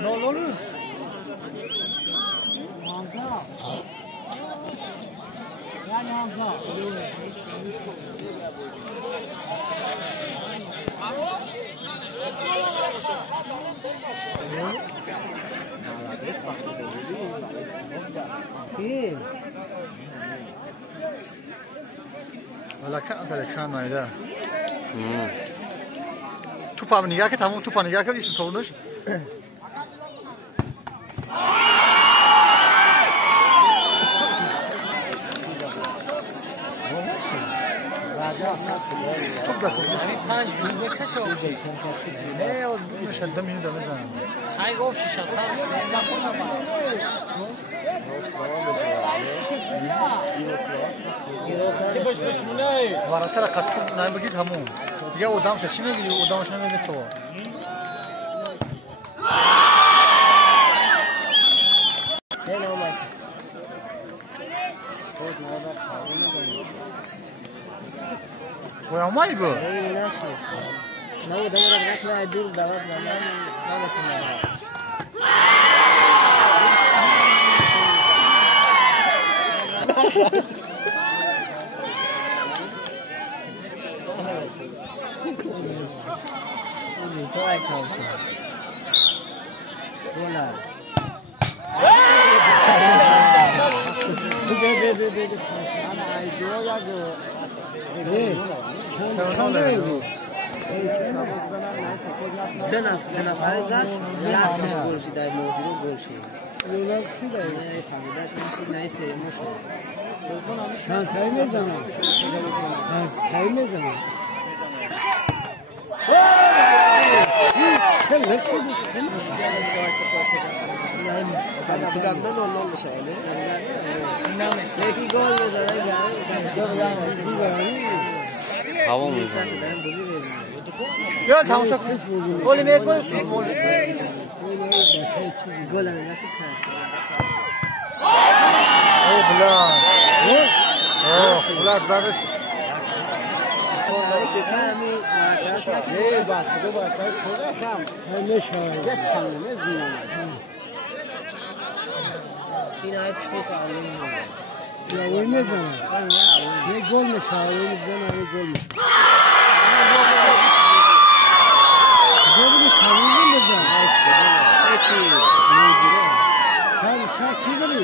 No, no, no. ولی کن نایده. تو پا نگاه که تمام تو پا نگاه که دیست تونش. تو بتونش. پنج بین بکش آبی. نه از بین شد دمی دم زنم. خیلی آب شش سال. وارتر قطع نمی بگید همون. یا اودامش چی میگی؟ اودامش نمیگی تو. ویا مایی با؟ نه دارم نکنه دور دعوت نمی‌کنم. تو ای کار بولا به انا ایدو دنا فایزش یادش گلشی در موجود گلشی یولا کی داره نه فهمیدش نمیشه نمیشه من خیلی میزنم خیلی میزنم یا تماشا گل میکنه گل گل او بلاد زدش نه بعد خدا باید صدا کم نمیشه دست کم نمیزنه این هر چیزی فعالی یا وی میزنه یه گل میشه وی میزنه وی گل میشه گل میشه وی میزنه چی موجوده چند کی داری